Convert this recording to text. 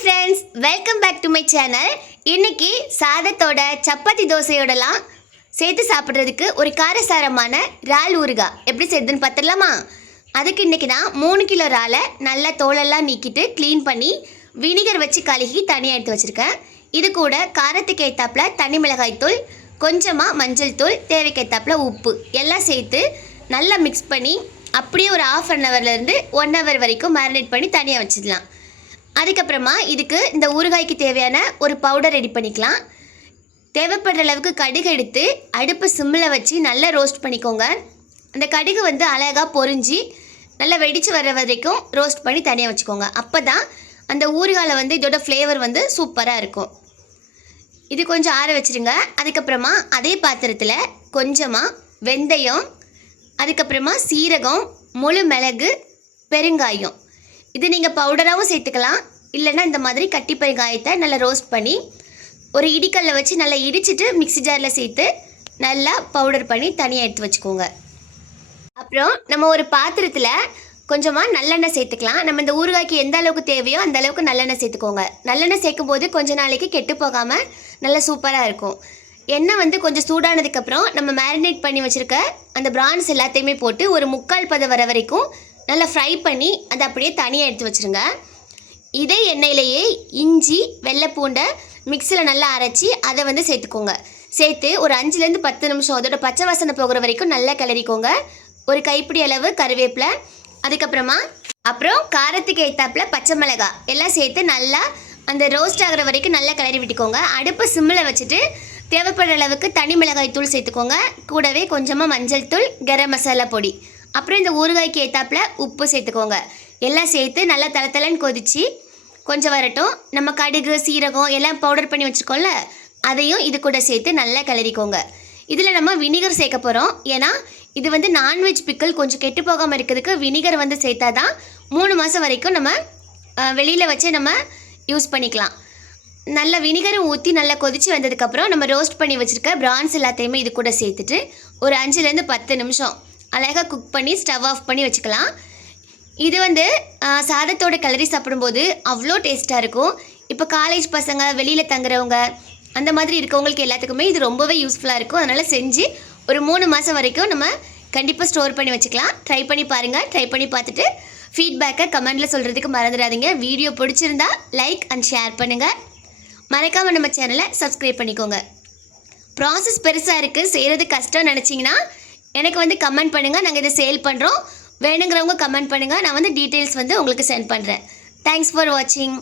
Friends welcome back to my channel இன்னைக்கு சாதத்தோட சப்பாத்தி தோசையோடலாம் சேர்த்து சாப்பிட்றதுக்கு ஒரு காரசாரமான இறால் ஊறுகாய் எப்படி செய்யுதுன்னு பார்த்துடலாமா? அதுக்கு இன்னைக்கு நான் மூணு கிலோ இறாலை நல்லா தோலெல்லாம் நீக்கிட்டு க்ளீன் பண்ணி வினிகர் வச்சு கழுகி தனியாக எடுத்து வச்சுருக்கேன். இது கூட காரத்துக்கு ஏற்றாப்பில் தனி மிளகாய் தூள் கொஞ்சமாக மஞ்சள் தூள் தேவைக்கேற்றாப்பில் உப்பு. எல்லாம் சேர்த்து நல்லா மிக்ஸ் பண்ணி அப்படியே ஒரு ஆஃப் அன் ஹவர்லேருந்து ஒன் ஹவர் வரைக்கும் மேரினேட் பண்ணி தனியாக வச்சிடலாம். அதுக்கப்புறமா இதுக்கு இந்த ஊறுகாய்க்கு தேவையான ஒரு பவுடர் ரெடி பண்ணிக்கலாம். தேவைப்படுற அளவுக்கு கடுகு எடுத்து அடுப்பு சிம்மில் வச்சு நல்லா ரோஸ்ட் பண்ணிக்கோங்க. அந்த கடுகு வந்து அழகாக பொரிஞ்சு நல்லா வெடித்து வர்ற வரைக்கும் ரோஸ்ட் பண்ணி தனியாக வச்சுக்கோங்க. அப்போ தான் அந்த ஊறுகாயில் வந்து இதோட ஃப்ளேவர் வந்து சூப்பராக இருக்கும். இது கொஞ்சம் ஆற வச்சுருங்க. அதுக்கப்புறமா அதே பாத்திரத்தில் கொஞ்சமாக வெந்தயம் அதுக்கப்புறமா சீரகம் முழு மிளகு பெருங்காயம். இது நீங்கள் பவுடராகவும் சேர்த்துக்கலாம். இல்லைன்னா இந்த மாதிரி கட்டி பெருங்காயத்தை நல்லா ரோஸ்ட் பண்ணி ஒரு இடிக்கல்ல வச்சு நல்லா இடிச்சிட்டு மிக்ஸி ஜாரில் சேர்த்து நல்லா பவுடர் பண்ணி தனியாக எடுத்து வச்சுக்கோங்க. அப்புறம் நம்ம ஒரு பாத்திரத்தில் கொஞ்சமாக நல்லெண்ணெய் சேர்த்துக்கலாம். நம்ம இந்த ஊறுகாய்க்கு எந்த அளவுக்கு தேவையோ அந்த அளவுக்கு நல்லெண்ணெய் சேர்த்துக்கோங்க. நல்லெண்ணெய் சேர்க்கும் போது கொஞ்ச நாளைக்கு கெட்டு போகாமல் நல்லா சூப்பராக இருக்கும். எண்ணெய் வந்து கொஞ்சம் சூடானதுக்கப்புறம் நம்ம மேரினேட் பண்ணி வச்சுருக்க அந்த பிரான்ஸ் எல்லாத்தையுமே போட்டு ஒரு முக்கால் பதம் வர வரைக்கும் நல்லா ஃப்ரை பண்ணி அதை அப்படியே தனியாக எடுத்து வச்சுருங்க. இதே எண்ணெயிலேயே இஞ்சி வெள்ளை பூண்டை மிக்சியில் நல்லா அரைச்சி அதை வந்து சேர்த்துக்கோங்க. சேர்த்து ஒரு அஞ்சுலேருந்து பத்து நிமிஷம் அதோட பச்சை வாசனை போகிற வரைக்கும் நல்லா கிளறிக்கோங்க. ஒரு கைப்பிடி அளவு கருவேப்பிலை அதுக்கப்புறமா அப்புறம் காரத்துக்கு ஏற்றாப்பில் பச்சை மிளகாய். எல்லாம் சேர்த்து நல்லா அந்த ரோஸ்ட் ஆகிற வரைக்கும் நல்லா கிளறி விட்டுக்கோங்க. அடுப்பு சிம்மில் வச்சுட்டு தேவைப்படுற அளவுக்கு தனி மிளகாய் தூள் சேர்த்துக்கோங்க. கூடவே கொஞ்சமாக மஞ்சள் தூள் கரம் மசாலா பொடி. அப்புறம் இந்த ஊறுகாய்க்கு ஏற்றாப்புல உப்பு சேர்த்துக்கோங்க. எல்லாம் சேர்த்து நல்லா தளத்தலன்னு கொதித்து கொஞ்சம் வரட்டும். நம்ம கடுகு சீரகம் எல்லாம் பவுடர் பண்ணி வச்சுருக்கோம்ல அதையும் இது கூட சேர்த்து நல்லா கிளறிக்கோங்க. இதில் நம்ம வினிகர் சேர்க்க போகிறோம் ஏன்னா இது வந்து நான்வெஜ் பிக்கல் கொஞ்சம் கெட்டு போகாமல் இருக்கிறதுக்கு வினிகர் வந்து சேர்த்தா தான் மூணு மாதம் வரைக்கும் நம்ம வெளியில் வச்சு நம்ம யூஸ் பண்ணிக்கலாம். நல்ல வினிகரும் ஊற்றி நல்லா கொதித்து வந்ததுக்கப்புறம் நம்ம ரோஸ்ட் பண்ணி வச்சுருக்க பிரான்ஸ் எல்லாத்தையுமே இது கூட சேர்த்துட்டு ஒரு அஞ்சுலேருந்து பத்து நிமிஷம் அழகாக குக் பண்ணி ஸ்டவ் ஆஃப் பண்ணி வச்சுக்கலாம். இது வந்து சாதத்தோட கலரி சாப்பிடும்போது அவ்வளோ டேஸ்ட்டாக இருக்கும். இப்போ காலேஜ் பசங்க வெளியில் தங்குறவங்க அந்த மாதிரி இருக்கவங்களுக்கு எல்லாத்துக்குமே இது ரொம்பவே யூஸ்ஃபுல்லாக இருக்கும். அதனால் செஞ்சு ஒரு மூணு மாதம் வரைக்கும் நம்ம கண்டிப்பாக ஸ்டோர் பண்ணி வச்சுக்கலாம். ட்ரை பண்ணி பாருங்கள் ட்ரை பண்ணி பார்த்துட்டு ஃபீட்பேக்கை கமெண்டில் சொல்கிறதுக்கு மறந்துடாதீங்க. வீடியோ பிடிச்சிருந்தா லைக் அண்ட் ஷேர் பண்ணுங்கள் மறக்காமல் நம்ம சேனலை சப்ஸ்கிரைப் பண்ணிக்கோங்க. ப்ராசஸ் பெருசாக இருக்குது செய்கிறது கஷ்டம் நினச்சிங்கன்னா எனக்கு வந்து கமெண்ட் பண்ணுங்கள் நாங்கள் இதை சேல் பண்ணுறோம் வேணுங்கிறவங்க கமெண்ட் பண்ணுங்கள் நான் வந்து டீட்டெயில்ஸ் வந்து உங்களுக்கு சென்ட் பண்ணுறேன் தேங்க்ஸ் ஃபார் வாட்சிங்